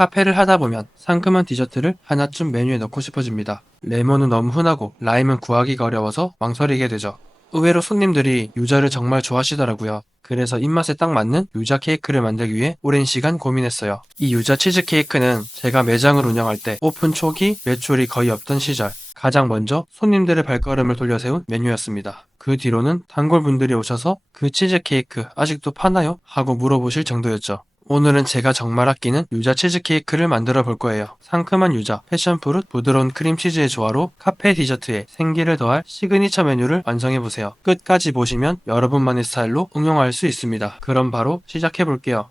카페를 하다 보면 상큼한 디저트를 하나쯤 메뉴에 넣고 싶어집니다. 레몬은 너무 흔하고 라임은 구하기가 어려워서 망설이게 되죠. 의외로 손님들이 유자를 정말 좋아하시더라고요. 그래서 입맛에 딱 맞는 유자 케이크를 만들기 위해 오랜 시간 고민했어요. 이 유자 치즈 케이크는 제가 매장을 운영할 때 오픈 초기 매출이 거의 없던 시절 가장 먼저 손님들의 발걸음을 돌려세운 메뉴였습니다. 그 뒤로는 단골분들이 오셔서 그 치즈 케이크 아직도 파나요? 하고 물어보실 정도였죠. 오늘은 제가 정말 아끼는 유자 치즈 케이크를 만들어 볼 거예요. 상큼한 유자, 패션프루트, 부드러운 크림치즈의 조화로 카페 디저트에 생기를 더할 시그니처 메뉴를 완성해 보세요. 끝까지 보시면 여러분만의 스타일로 응용할 수 있습니다. 그럼 바로 시작해 볼게요.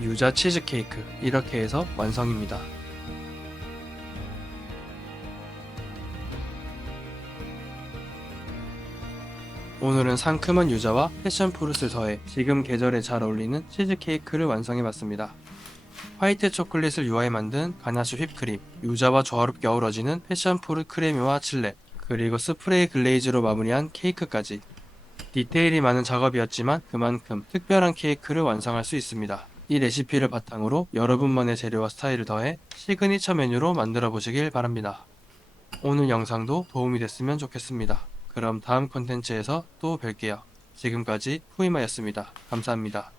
유자 치즈케이크 이렇게 해서 완성입니다. 오늘은 상큼한 유자와 패션프루트를 더해 지금 계절에 잘 어울리는 치즈케이크를 완성해봤습니다. 화이트 초콜릿을 유화해 만든 가나슈 휘프크림, 유자와 조화롭게 어우러지는 패션프루트 크레미와 칠레, 그리고 스프레이 글레이즈로 마무리한 케이크까지. 디테일이 많은 작업이었지만 그만큼 특별한 케이크를 완성할 수 있습니다. 이 레시피를 바탕으로 여러분만의 재료와 스타일을 더해 시그니처 메뉴로 만들어 보시길 바랍니다. 오늘 영상도 도움이 됐으면 좋겠습니다. 그럼 다음 콘텐츠에서 또 뵐게요. 지금까지 후이마였습니다. 감사합니다.